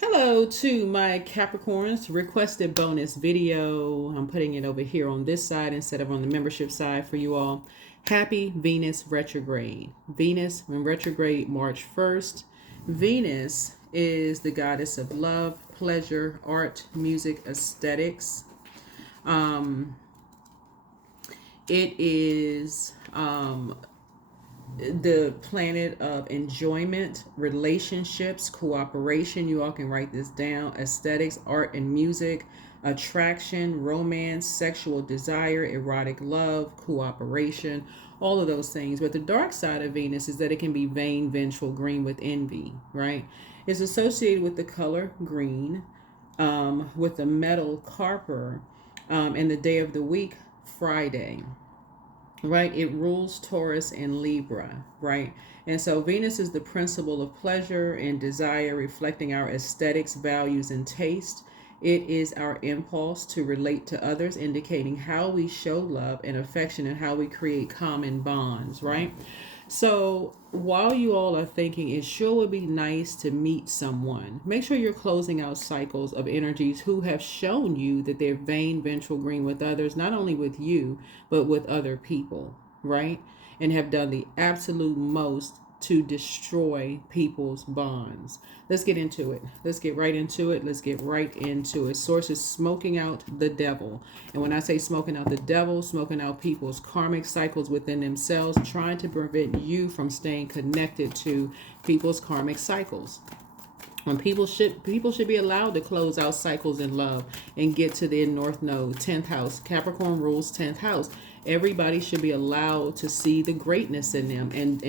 Hello to my Capricorns. Requested bonus video. I'm putting it over here on this side instead of on the membership side for you all. Happy Venus retrograde. Venus in retrograde March 1st. Venus is the goddess of love, pleasure, art, music, aesthetics. It is the planet of enjoyment, relationships, cooperation. You all can write this down. Aesthetics, art and music, attraction, romance, sexual desire, erotic love, cooperation, all of those things. But the dark side of Venus is that it can be vain, vengeful, green with envy, right? It's associated with the color green, with the metal copper, and the day of the week, Friday, right? It rules Taurus and Libra, right? And so Venus is the principle of pleasure and desire, reflecting our aesthetics, values, and taste. It is our impulse to relate to others, indicating how we show love and affection and how we create common bonds, right? So while you all are thinking it sure would be nice to meet someone, make sure you're closing out cycles of energies who have shown you that they're vain, vengeful, green with others, not only with you, but with other people, right? And have done the absolute most to destroy people's bonds. Let's get into it. Let's get right into it. Let's get right into it. Source is smoking out the devil. And when I say smoking out the devil, smoking out people's karmic cycles within themselves, trying to prevent you from staying connected to people's karmic cycles. When people should be allowed to close out cycles in love and get to their north node, 10th house. Capricorn rules 10th house. Everybody should be allowed to see the greatness in them and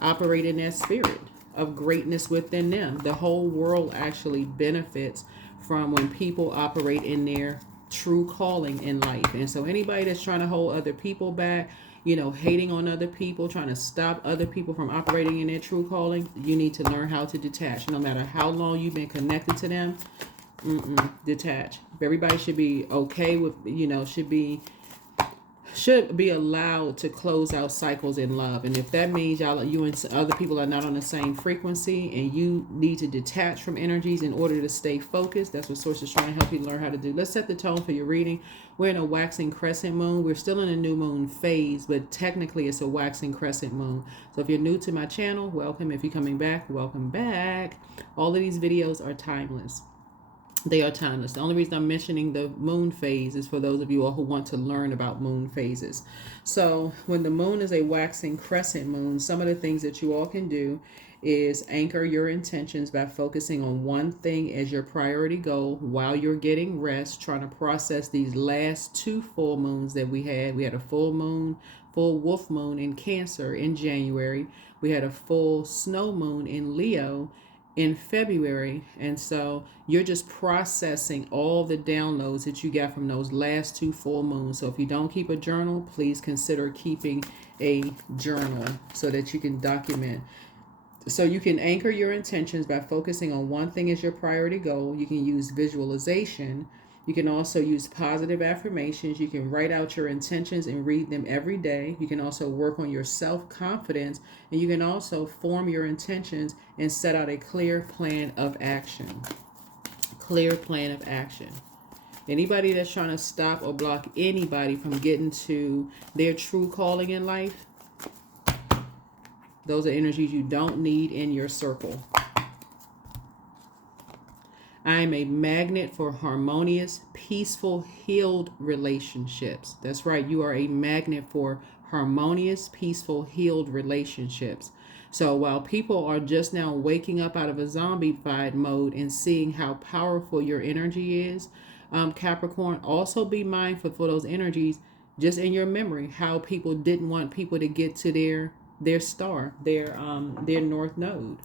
operate in that spirit of greatness within them. The whole world actually benefits from when people operate in their true calling in life. And so anybody that's trying to hold other people back, hating on other people, trying to stop other people from operating in their true calling, you need to learn how to detach. No matter how long you've been connected to them, detach. Everybody should be okay with, should be allowed to close out cycles in love. And if that means you and other people are not on the same frequency and you need to detach from energies in order to stay focused, that's what Source is trying to help you learn how to do. Let's set the tone for your reading. We're in a waxing crescent moon. We're still in a new moon phase, but technically it's a waxing crescent moon. So if you're new to my channel, welcome. If you're coming back, welcome back. All of these videos are timeless. They are timeless. The only reason I'm mentioning the moon phase is for those of you all who want to learn about moon phases. So when the moon is a waxing crescent moon, some of the things that you all can do is anchor your intentions by focusing on one thing as your priority goal while you're getting rest, trying to process these last two full moons that we had. We had a full moon, full wolf moon in Cancer in January. We had a full snow moon in Leo in February. And so you're just processing all the downloads that you got from those last two full moons. So if you don't keep a journal, please consider keeping a journal so that you can document. So you can anchor your intentions by focusing on one thing as your priority goal. You can use visualization. You can also use positive affirmations. You can write out your intentions and read them every day. You can also work on your self-confidence, and you can also form your intentions and set out a clear plan of action. Clear plan of action. Anybody that's trying to stop or block anybody from getting to their true calling in life, those are energies you don't need in your circle. I am a magnet for harmonious, peaceful, healed relationships. That's right. You are a magnet for harmonious, peaceful, healed relationships. So while people are just now waking up out of a zombified mode and seeing how powerful your energy is, Capricorn, also be mindful for those energies just in your memory, how people didn't want people to get to their star, their north node.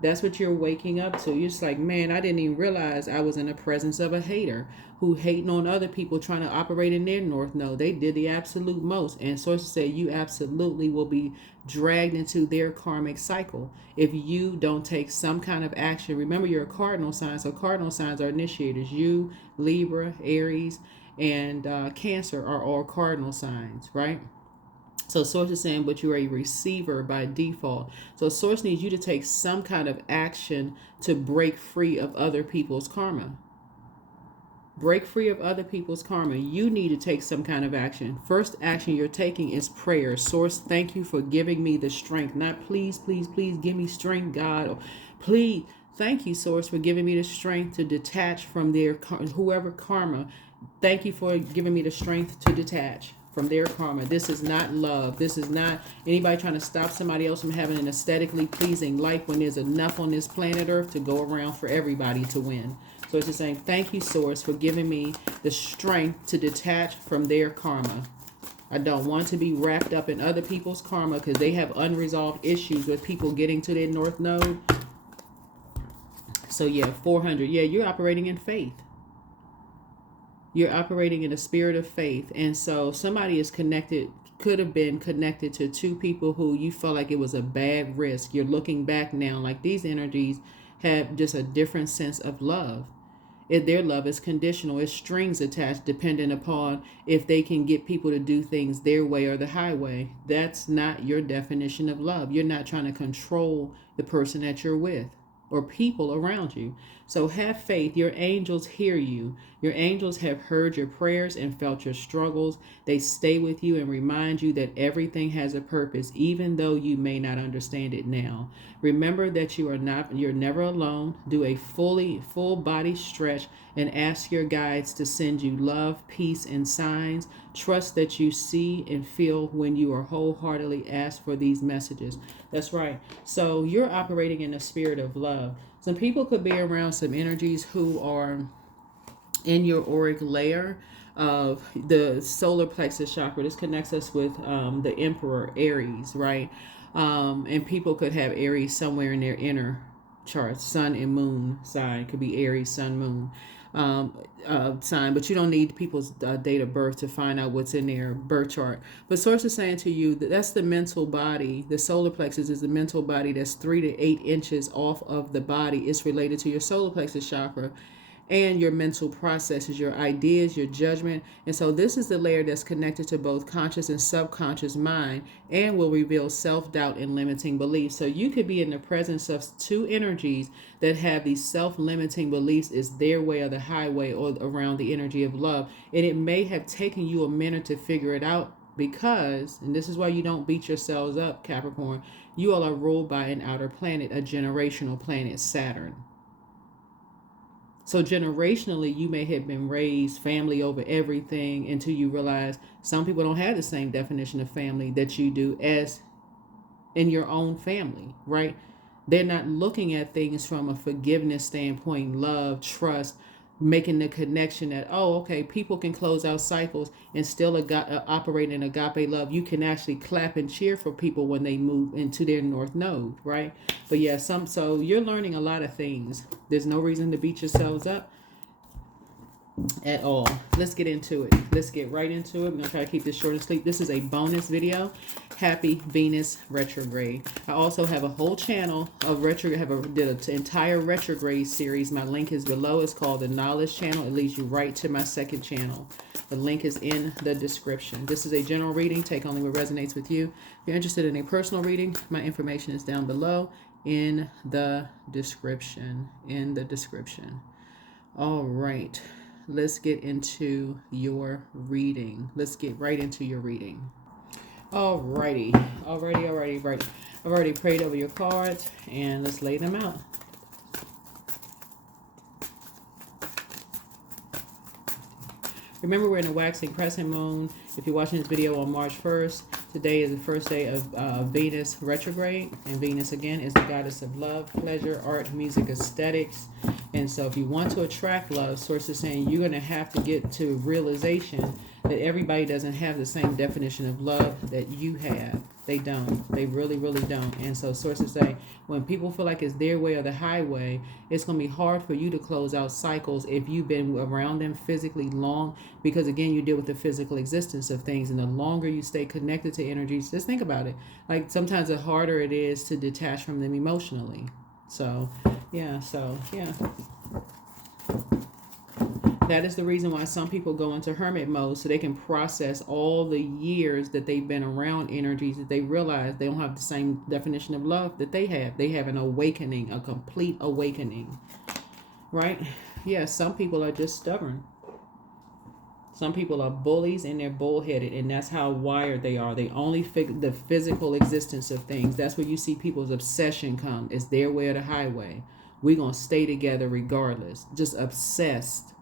That's what you're waking up to. You're just like, man, I didn't even realize I was in the presence of a hater who hating on other people trying to operate in their north node. They did the absolute most. And sources say you absolutely will be dragged into their karmic cycle if you don't take some kind of action. Remember, you're a cardinal sign. So cardinal signs are initiators. You, Libra, Aries, and Cancer are all cardinal signs, right? So source is saying, but you're a receiver by default. So source needs you to take some kind of action to break free of other people's karma. Break free of other people's karma. You need to take some kind of action. First action you're taking is prayer. Source, thank you for giving me the strength. Not please, please, please give me strength, God. Or please, thank you, Source, for giving me the strength to detach from their whoever karma. Thank you for giving me the strength to detach from their karma. This is not love. This is not anybody trying to stop somebody else from having an aesthetically pleasing life when there's enough on this planet Earth to go around for everybody to win. So it's just saying, thank you, Source, for giving me the strength to detach from their karma. I don't want to be wrapped up in other people's karma because they have unresolved issues with people getting to their north node. So yeah, 400. Yeah, you're operating in faith. You're operating in a spirit of faith. And so somebody is connected, could have been connected to two people who you felt like it was a bad risk. You're looking back now, like these energies have just a different sense of love. Their love is conditional. It's strings attached depending upon if they can get people to do things their way or the highway. That's not your definition of love. You're not trying to control the person that you're with or people around you. So have faith. Your angels hear you. Your angels have heard your prayers and felt your struggles. They stay with you and remind you that everything has a purpose, even though you may not understand it now. Remember that you're never alone. Do a full body stretch and ask your guides to send you love, peace, and signs. Trust that you see and feel when you are wholeheartedly asked for these messages. That's right. So you're operating in a spirit of love. Some people could be around some energies who are in your auric layer of the solar plexus chakra. This connects us with the Emperor, Aries, right? And people could have Aries somewhere in their inner charts. Sun and moon sign could be Aries, sun, moon sign, but you don't need people's date of birth to find out what's in their birth chart. But source is saying to you that that's the mental body. The solar plexus is the mental body that's 3 to 8 inches off of the body. It's related to your solar plexus chakra and your mental processes, your ideas, your judgment. And so this is the layer that's connected to both conscious and subconscious mind and will reveal self-doubt and limiting beliefs. So you could be in the presence of two energies that have these self-limiting beliefs is their way or the highway or around the energy of love. And it may have taken you a minute to figure it out because, and this is why you don't beat yourselves up, Capricorn, you all are ruled by an outer planet, a generational planet, Saturn. So generationally, you may have been raised family over everything until you realize some people don't have the same definition of family that you do as in your own family, right? They're not looking at things from a forgiveness standpoint, love, trust, making the connection that, oh, okay, people can close out cycles and still operate in agape love. You can actually clap and cheer for people when they move into their north node, right? But yeah, so you're learning a lot of things. There's no reason to beat yourselves up at all. Let's get into it. Let's get right into it. We're gonna try to keep this short and sweet. This is a bonus video. Happy Venus retrograde. I also have a whole channel of retrograde. Did an entire retrograde series. My link is below. It's called the Knowledge Channel. It leads you right to my second channel. The link is in the description. This is a general reading. Take only what resonates with you. If you're interested in a personal reading, my information is down below in the description. All right. Let's get into your reading. Let's get right into your reading. Alrighty. I've already prayed over your cards and let's lay them out. Remember, we're in a waxing crescent moon. If you're watching this video on March 1st, today is the first day of Venus retrograde. And Venus, again, is the goddess of love, pleasure, art, music, aesthetics. And so if you want to attract love, Source is saying you're going to have to get to realization that everybody doesn't have the same definition of love that you have. They don't. They really, really don't. And so sources say when people feel like it's their way or the highway, it's going to be hard for you to close out cycles if you've been around them physically long, because again, you deal with the physical existence of things. And the longer you stay connected to energies, just think about it. Like sometimes the harder it is to detach from them emotionally. So, yeah. That is the reason why some people go into hermit mode, so they can process all the years that they've been around energies, that they realize they don't have the same definition of love that they have. They have an awakening, a complete awakening, right? Yeah, some people are just stubborn. Some people are bullies and they're bullheaded, and that's how wired they are. They only the physical existence of things. That's where you see people's obsession come. It's their way or the highway. We're going to stay together regardless. Just obsessed.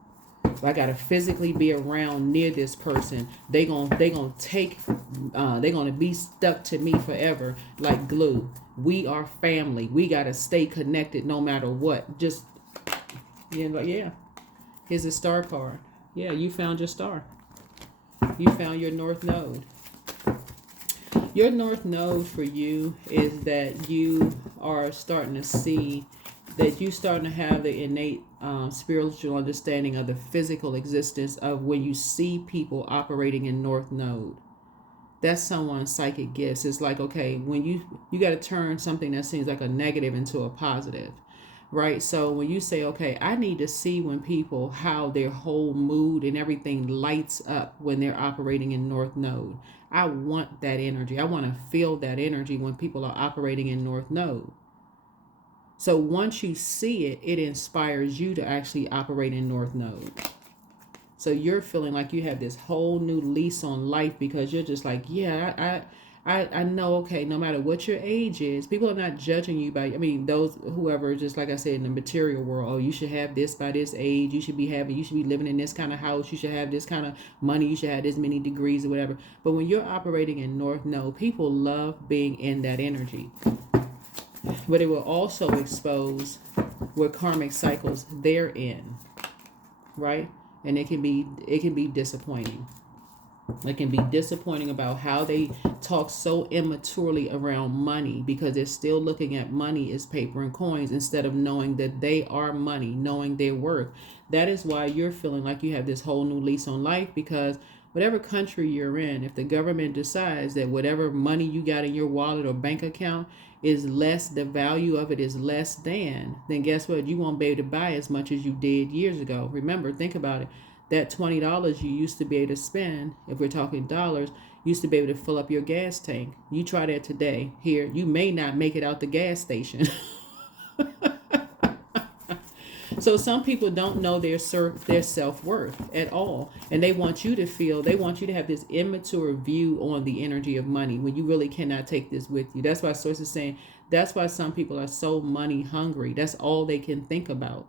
I gotta physically be around near this person. They gonna take. They gonna be stuck to me forever like glue. We are family. We gotta stay connected no matter what. Just yeah. Here's a star card. Yeah, you found your star. You found your North Node. Your North Node for you is that you are starting to see that you starting to have the innate spiritual understanding of the physical existence of when you see people operating in North Node. That's someone's psychic gifts. It's like, okay, when you got to turn something that seems like a negative into a positive, right? So when you say, okay, I need to see when people, how their whole mood and everything lights up when they're operating in North Node. I want that energy. I want to feel that energy when people are operating in North Node. So once you see it, it inspires you to actually operate in North Node. So you're feeling like you have this whole new lease on life because you're just like, yeah, I know, okay, no matter what your age is, people are not judging you by, I mean, those, whoever, just like I said, in the material world, oh, you should have this by this age, you should be living in this kind of house, you should have this kind of money, you should have this many degrees or whatever. But when you're operating in North Node, people love being in that energy. But it will also expose what karmic cycles they're in, right? And it can be disappointing. It can be disappointing about how they talk so immaturely around money because they're still looking at money as paper and coins instead of knowing that they are money, knowing their worth. That is why you're feeling like you have this whole new lease on life, because whatever country you're in, if the government decides that whatever money you got in your wallet or bank account is less, the value of it is less than, then guess what? You won't be able to buy as much as you did years ago. Remember, think about it. That $20 you used to be able to spend, if we're talking dollars, used to be able to fill up your gas tank. You try that today. Here, you may not make it out the gas station. So some people don't know their self-worth at all. And they want you to have this immature view on the energy of money when you really cannot take this with you. That's why Source is saying, that's why some people are so money hungry. That's all they can think about.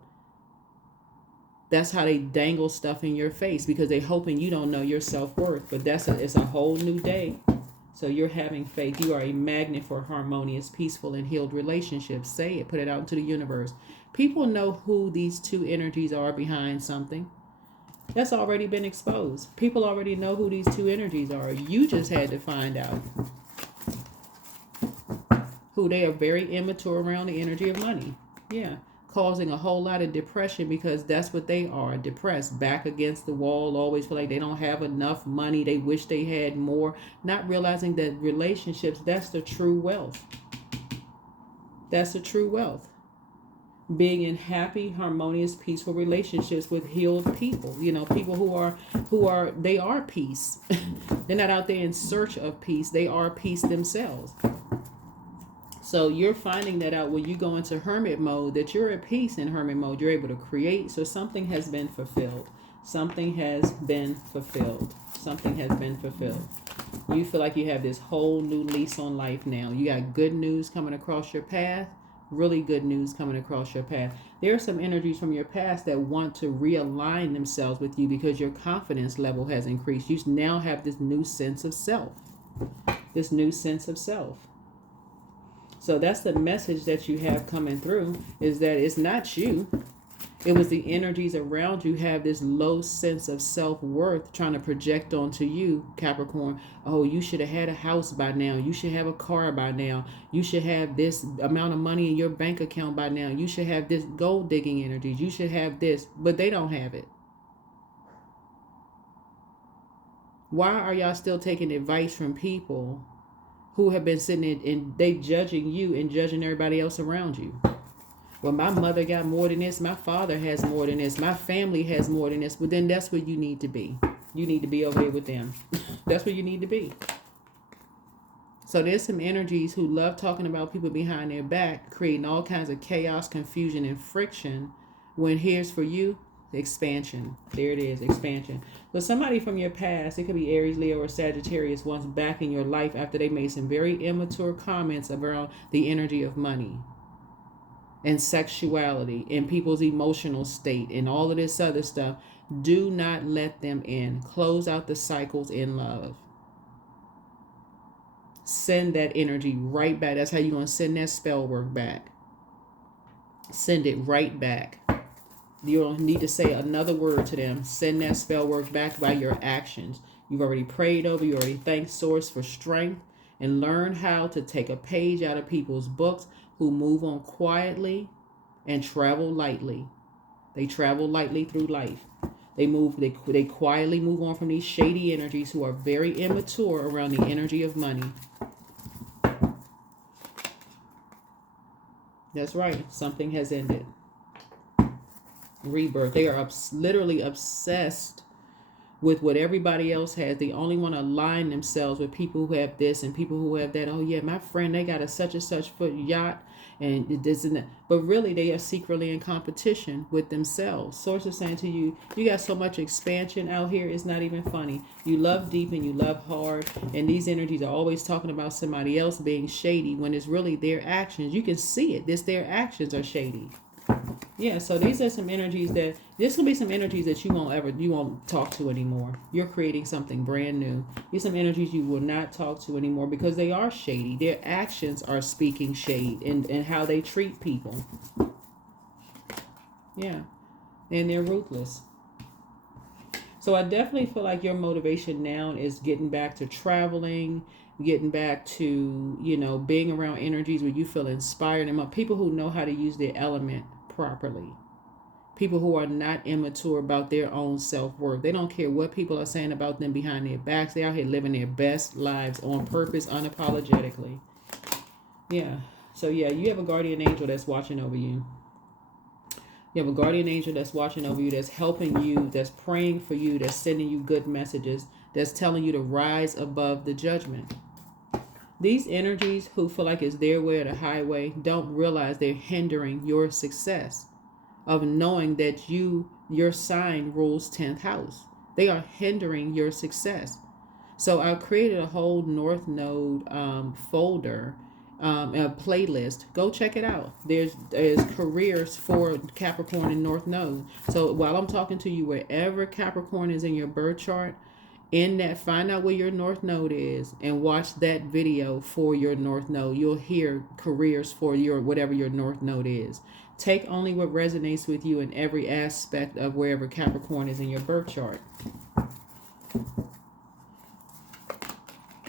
That's how they dangle stuff in your face, because they're hoping you don't know your self-worth. But it's a whole new day. So you're having faith. You are a magnet for harmonious, peaceful, and healed relationships. Say it. Put it out into the universe. People know who these two energies are behind something. That's already been exposed. People already know who these two energies are. You just had to find out who they are. Very immature around the energy of money. Yeah. Causing a whole lot of depression because that's what they are. Depressed, back against the wall, always feel like they don't have enough money. They wish they had more. Not realizing that relationships, that's the true wealth. That's the true wealth. Being in happy, harmonious, peaceful relationships with healed people. People they are peace. They're not out there in search of peace. They are peace themselves. So you're finding that out when you go into hermit mode, that you're at peace in hermit mode. You're able to create. So something has been fulfilled. Something has been fulfilled. Something has been fulfilled. You feel like you have this whole new lease on life now. You got good news coming across your path. Really good news coming across your path. There are some energies from your past that want to realign themselves with you because your confidence level has increased. You now have this new sense of self. This new sense of self. So that's the message that you have coming through, is that it's not you. It was the energies around you have this low sense of self-worth trying to project onto you, Capricorn. Oh, you should have had a house by now. You should have a car by now. You should have this amount of money in your bank account by now. You should have this gold digging energies. You should have this, but they don't have it. Why are y'all still taking advice from people who have been sitting in and they judging you and judging everybody else around you? Well, my mother got more than this. My father has more than this. My family has more than this. But then that's where you need to be. You need to be over there with them. That's where you need to be. So there's some energies who love talking about people behind their back, creating all kinds of chaos, confusion, and friction. When here's for you, expansion. There it is, expansion. But somebody from your past, it could be Aries, Leo, or Sagittarius, once back in your life after they made some very immature comments around the energy of money and sexuality and people's emotional state and all of this other stuff. Do not let them in. Close out the cycles in love. Send that energy right back. That's how you're going to send that spell work back. Send it right back. You don't need to say another word to them. Send that spell work back by your actions. You've already prayed over. You already thanked Source for strength. And learn how to take a page out of people's books who move on quietly and travel lightly. They travel lightly through life. They quietly move on from these shady energies who are very immature around the energy of money. That's right. Something has ended. Rebirth. They are literally obsessed with what everybody else has. They only want to align themselves with people who have this and people who have that. Oh yeah, my friend, they got a such and such foot yacht and this and that. But really they are secretly in competition with themselves. Source is saying to you, you got so much expansion out here, it's not even funny. You love deep and you love hard, and these energies are always talking about somebody else being shady when it's really their actions. You can see it. Their actions are shady. Yeah, so these are some energies this will be some energies that you won't talk to anymore. You're creating something brand new. These are some energies you will not talk to anymore because they are shady. Their actions are speaking shade and how they treat people. Yeah, and they're ruthless. So I definitely feel like your motivation now is getting back to traveling, getting back to, being around energies where you feel inspired and people who know how to use their element properly. People who are not immature about their own self-worth. They don't care what people are saying about them behind their backs. They're out here living their best lives on purpose, unapologetically. Yeah. So yeah, you have a guardian angel that's watching over you. You have a guardian angel that's watching over you, that's helping you, that's praying for you, that's sending you good messages, that's telling you to rise above the judgment. These energies who feel like it's their way or the highway don't realize they're hindering your success of knowing that your sign rules 10th house. They are hindering your success. So I created a whole North Node folder, a playlist. Go check it out. There's careers for Capricorn and North Node. So while I'm talking to you, wherever Capricorn is in your birth chart, in that, find out where your North Node is and watch that video for your North Node. You'll hear careers for your whatever your North Node is. Take only what resonates with you in every aspect of wherever Capricorn is in your birth chart.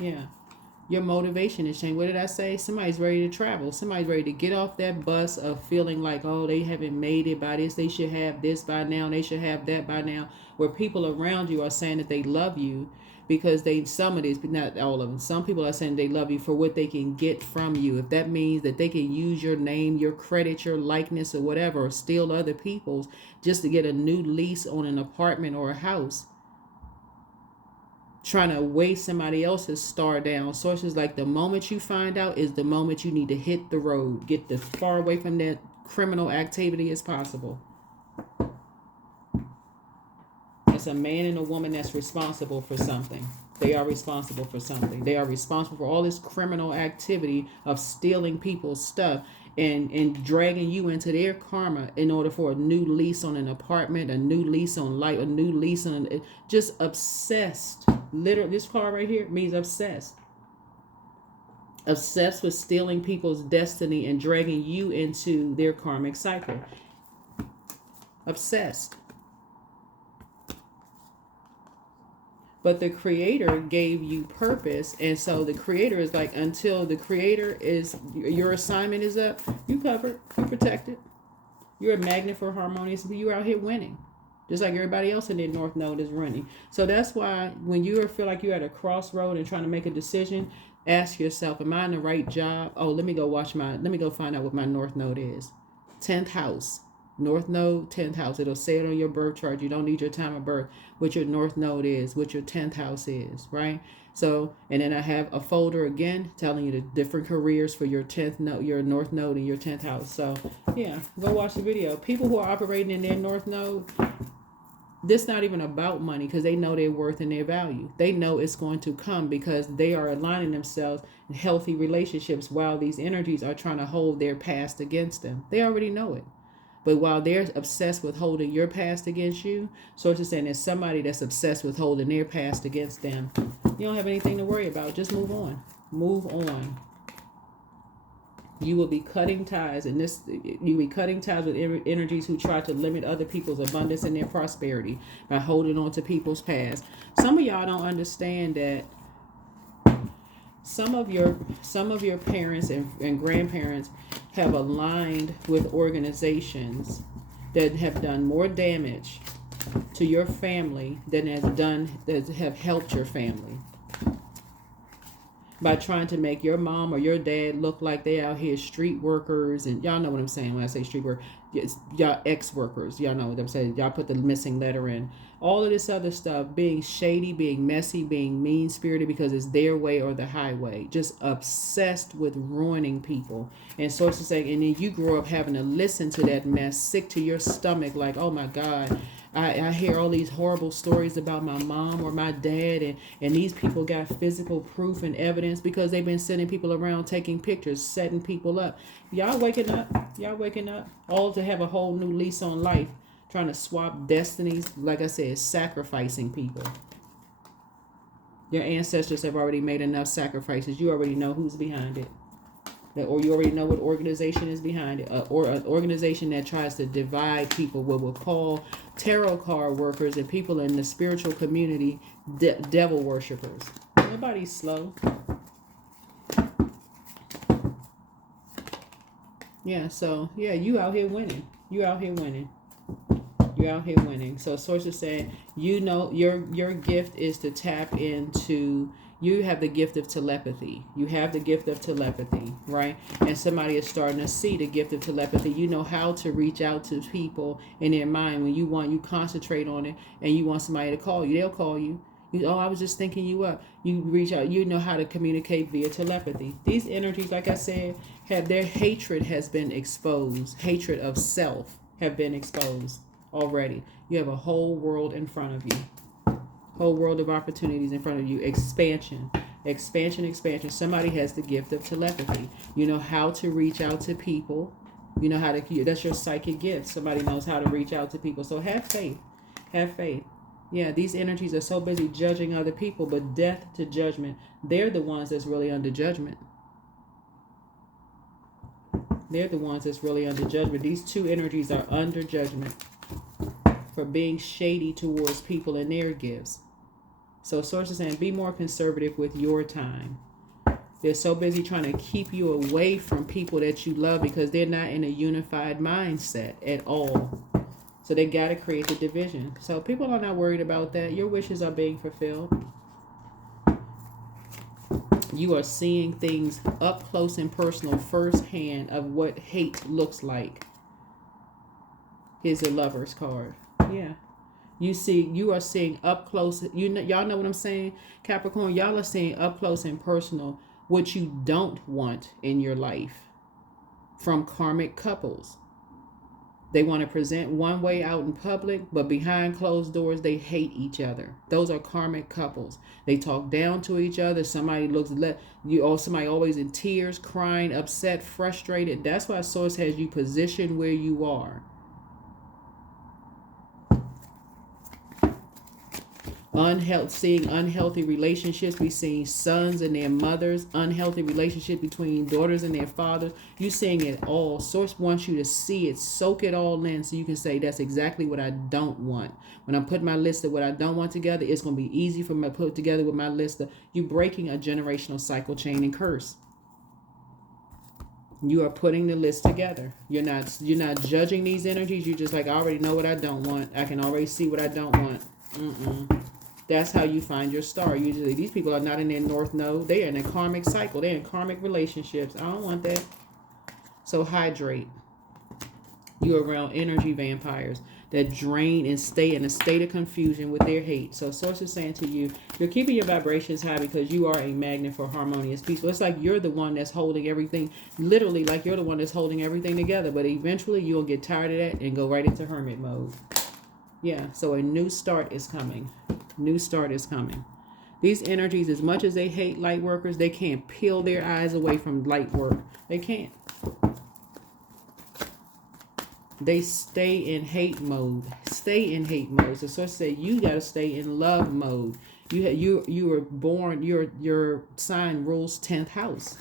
Yeah. Your motivation is changing. What did I say? Somebody's ready to travel. Somebody's ready to get off that bus of feeling like, oh, they haven't made it by this. They should have this by now. They should have that by now. Where people around you are saying that they love you because some of these, but not all of them. Some people are saying they love you for what they can get from you. If that means that they can use your name, your credit, your likeness or whatever, or steal other people's just to get a new lease on an apartment or a house. Trying to weigh somebody else's star down. Sources like the moment you find out is the moment you need to hit the road. Get as far away from that criminal activity as possible. It's a man and a woman that's responsible for something. They are responsible for something. They are responsible for all this criminal activity of stealing people's stuff and dragging you into their karma in order for a new lease on an apartment, a new lease on life, a new lease on just obsessed. Literally, this card right here means obsessed. Obsessed with stealing people's destiny and dragging you into their karmic cycle. Obsessed. But the creator gave you purpose. And so the creator is like, until the creator is, your assignment is up, you covered, you protected. You're a magnet for harmonious, but you're out here winning. Just like everybody else in their North Node is running. So that's why when you feel like you're at a crossroad and trying to make a decision, ask yourself, am I in the right job? Oh, let me go find out what my North Node is. 10th house. North node, 10th house. It'll say it on your birth chart. You don't need your time of birth, what your north node is, what your 10th house is, right? So, and then I have a folder again telling you the different careers for your 10th node, your north node and your 10th house. So, yeah, go watch the video. People who are operating in their north node, this not even about money because they know their worth and their value. They know it's going to come because they are aligning themselves in healthy relationships while these energies are trying to hold their past against them. They already know it. But while they're obsessed with holding your past against you, sources saying there's somebody that's obsessed with holding their past against them. You don't have anything to worry about. Just move on. Move on. You will be cutting ties, and you'll be cutting ties with energies who try to limit other people's abundance and their prosperity by holding on to people's past. Some of y'all don't understand that some of your parents and grandparents have aligned with organizations that have done more damage to your family than have helped your family, by trying to make your mom or your dad look like they out here street workers. And y'all know what I'm saying when I say street work. Y'all ex-workers. Y'all know what I'm saying. Y'all put the missing letter in. All of this other stuff, being shady, being messy, being mean-spirited because it's their way or the highway. Just obsessed with ruining people. And sources say, and then you grow up having to listen to that mess, sick to your stomach, like, oh my God, I hear all these horrible stories about my mom or my dad, and these people got physical proof and evidence because they've been sending people around taking pictures, setting people up. Y'all waking up, all to have a whole new lease on life, trying to swap destinies, like I said, sacrificing people. Your ancestors have already made enough sacrifices. You already know who's behind it. Or you already know what organization is behind it, or an organization that tries to divide people, what we'll call tarot card workers and people in the spiritual community, devil worshippers. Nobody's slow. Yeah, so, yeah, you out here winning. You out here winning. So sources saying, you know, your gift is to tap into. You have the gift of telepathy. Right? And somebody is starting to see the gift of telepathy. You know how to reach out to people in their mind. When you concentrate on it and you want somebody to call you, they'll call you. I was just thinking you up. You reach out. You know how to communicate via telepathy. These energies, like I said, their hatred has been exposed. Hatred of self have been exposed already. You have a whole world in front of you. Whole world of opportunities in front of you. Expansion. Somebody has the gift of telepathy. You know how to reach out to people. You know how to, that's your psychic gift. Somebody knows how to reach out to people. So have faith. Yeah, these energies are so busy judging other people, but death to judgment, they're the ones that's really under judgment. These two energies are under judgment for being shady towards people and their gifts. So sources saying, be more conservative with your time. They're so busy trying to keep you away from people that you love because they're not in a unified mindset at all. So they got to create the division. So people are not worried about that. Your wishes are being fulfilled. You are seeing things up close and personal firsthand of what hate looks like. Here's the Lover's card. Yeah. You are seeing up close. Y'all know what I'm saying? Capricorn, y'all are seeing up close and personal what you don't want in your life from karmic couples. They want to present one way out in public, but behind closed doors, they hate each other. Those are karmic couples. They talk down to each other. Somebody somebody always in tears, crying, upset, frustrated. That's why Source has you positioned where you are. Seeing unhealthy relationships. We seeing sons and their mothers, unhealthy relationship between daughters and their fathers. You seeing it all. Source wants you to see it, soak it all in, so you can say that's exactly what I don't want. When I'm putting my list of what I don't want together, it's going to be easy for me to put together with my list of you breaking a generational cycle, chain, and curse. You are putting the list together. You're not judging these energies. You just like, I already know what I don't want. I can already see what I don't want. That's how you find your star. Usually these people are not in their north node. They are in a karmic cycle. They're in karmic relationships. I don't want that. So hydrate. You're around energy vampires that drain and stay in a state of confusion with their hate. So source is saying to you, you're keeping your vibrations high because you are a magnet for harmonious peace. It's like you're the one that's holding everything, literally like you're the one that's holding everything together. But eventually you'll get tired of that and go right into hermit mode. Yeah, so a new start is coming. New start is coming. These energies, as much as they hate light workers, they can't peel their eyes away from light work. They can't. They stay in hate mode. Stay in hate mode. So source say you got to stay in love mode. You were born. Your sign rules 10th house.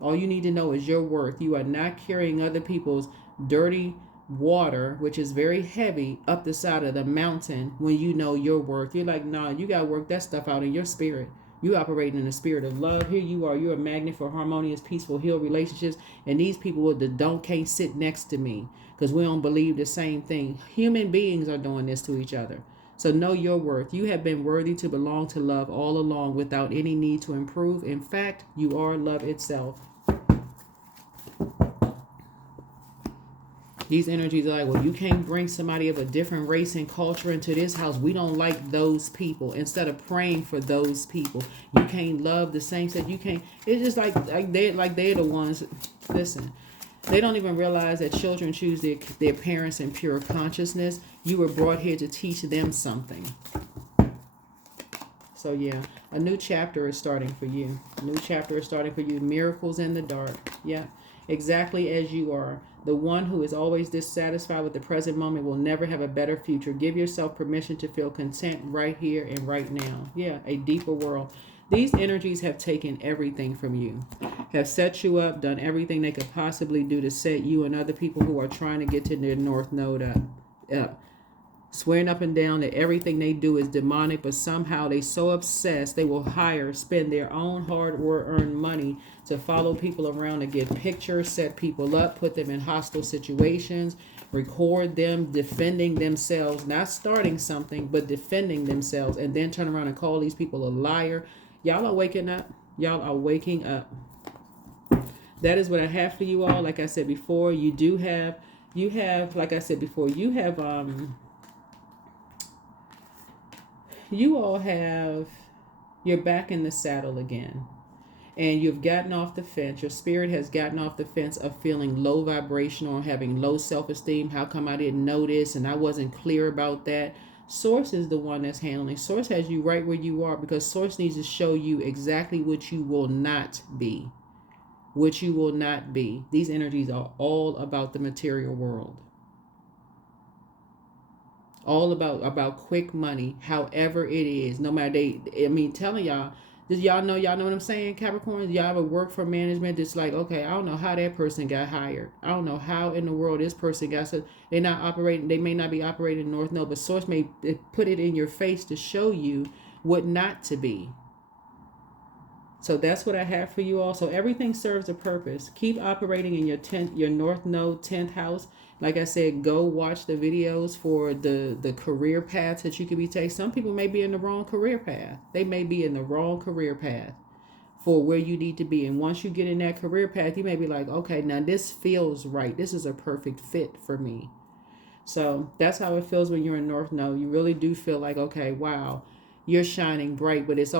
All you need to know is your worth. You are not carrying other people's dirty water, which is very heavy, up the side of the mountain when you know your worth. You're like, nah, you got to work that stuff out in your spirit. You operate in the spirit of love. Here you are. You're a magnet for harmonious, peaceful, healed relationships. And these people with the can't sit next to me because we don't believe the same thing. Human beings are doing this to each other. So know your worth. You have been worthy to belong to love all along without any need to improve. In fact, you are love itself. These energies are like, well, you can't bring somebody of a different race and culture into this house. We don't like those people. Instead of praying for those people, you can't love the same sex. You can't. It's just like they're the ones. Listen, they don't even realize that children choose their parents in pure consciousness. You were brought here to teach them something. So yeah, a new chapter is starting for you. A new chapter is starting for you. Miracles in the dark. Yeah, exactly as you are. The one who is always dissatisfied with the present moment will never have a better future. Give yourself permission to feel content right here and right now. Yeah, a deeper world. These energies have taken everything from you, have set you up, done everything they could possibly do to set you and other people who are trying to get to their north node up. Swearing up and down that everything they do is demonic, but somehow they so obsessed they will spend their own hard-earned money to follow people around to get pictures, set people up, put them in hostile situations, record them defending themselves, not starting something, but defending themselves, and then turn around and call these people a liar. Y'all are waking up. Y'all are waking up. That is what I have for you all. Like I said before, you have, like I said before, you all have, you're back in the saddle again. And you've gotten off the fence. Your spirit has gotten off the fence of feeling low vibrational or having low self-esteem. How come I didn't know this and I wasn't clear about that? Source is the one that's handling. Source has you right where you are because Source needs to show you exactly what you will not be. What you will not be. These energies are all about the material world. All about quick money, however it is. No matter telling y'all, does y'all know what I'm saying, Capricorn? Y'all ever work for management that's like, okay, I don't know how that person got hired. I don't know how in the world this person got so they're not operating, they may not be operating North Node, but Source may put it in your face to show you what not to be. So that's what I have for you all. So everything serves a purpose. Keep operating in your North Node 10th house. Like I said, go watch the videos for the career paths that you could be taking. Some people may be in the wrong career path. They may be in the wrong career path for where you need to be. And once you get in that career path, you may be like, okay, now this feels right. This is a perfect fit for me. So that's how it feels when you're in North Node. You really do feel like, okay, wow, you're shining bright, but it's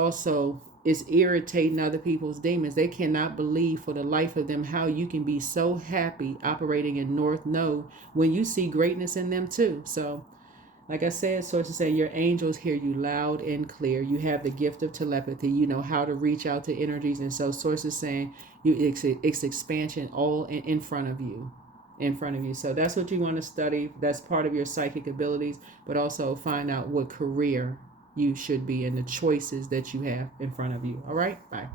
irritating other people's demons. They cannot believe for the life of them how you can be so happy operating in North Node when you see greatness in them too. So like I said, sources say your angels hear you loud and clear. You have the gift of telepathy. You know how to reach out to energies. And so sources saying it's expansion all in front of you. In front of you. So that's what you want to study. That's part of your psychic abilities, but also find out what career you should be and the choices that you have in front of you. All right? Bye.